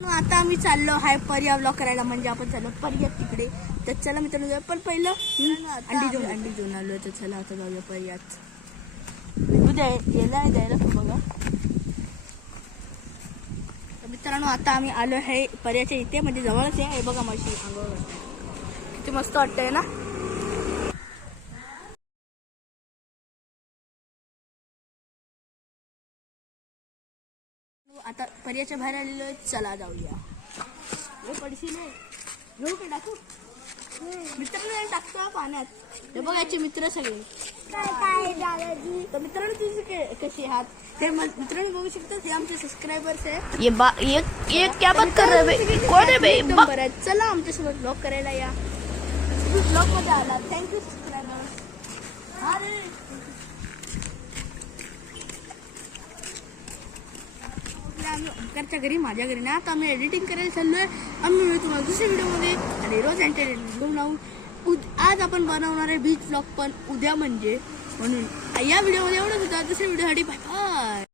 आता आम्ही चाललो हाय पर्या व्लॉग करायला, म्हणजे आपण चाललो पर्या तिकडे. तर चला मित्रांनो जाऊया. पण पहिलं अंडी घेऊन आलो. तर चला आता जाऊया पर्यात. उद्या यायला द्यायला बघा. तर मित्रांनो आता आम्ही आलो आहे पर्याच्या इथे, म्हणजे जवळच आहे. हे बघा म्हशी अंगावर किती मस्त वाटतंय ना. आता पर्याच्या बाहेर आलेलो आहे. चला जाऊया. पडशी नाही घेऊ का टाकू मित्रांनो, टाकतो पाण्यात. हे बघ याचे मित्र सगळे. तर मित्रांनो तुझी कशी आहात ते मित्रांनो बघू शकतात. हे आमचे सबस्क्रायबर्स आहे. ये क्या बात कर रहे बे, कोण आहे बे. बरं चला आमच्यासोबत ब्लॉग करायला या. ब्लॉग मध्ये आला. Thank you subscribers. आम्ही ओंकारच्या घरी, माझ्या घरी ना. आता आम्ही एडिटिंग करायला चाललोय. आम्ही मिळू तुम्हाला दुसऱ्या व्हिडिओमध्ये आणि रोज एंटरटेनमेंट घेऊन लावून. आज आपण बनवणार आहे बीच व्लॉग, पण उद्या म्हणजे म्हणून या व्हिडिओमध्ये एवढंच होतं. दुसऱ्या व्हिडिओसाठी बाय बाय.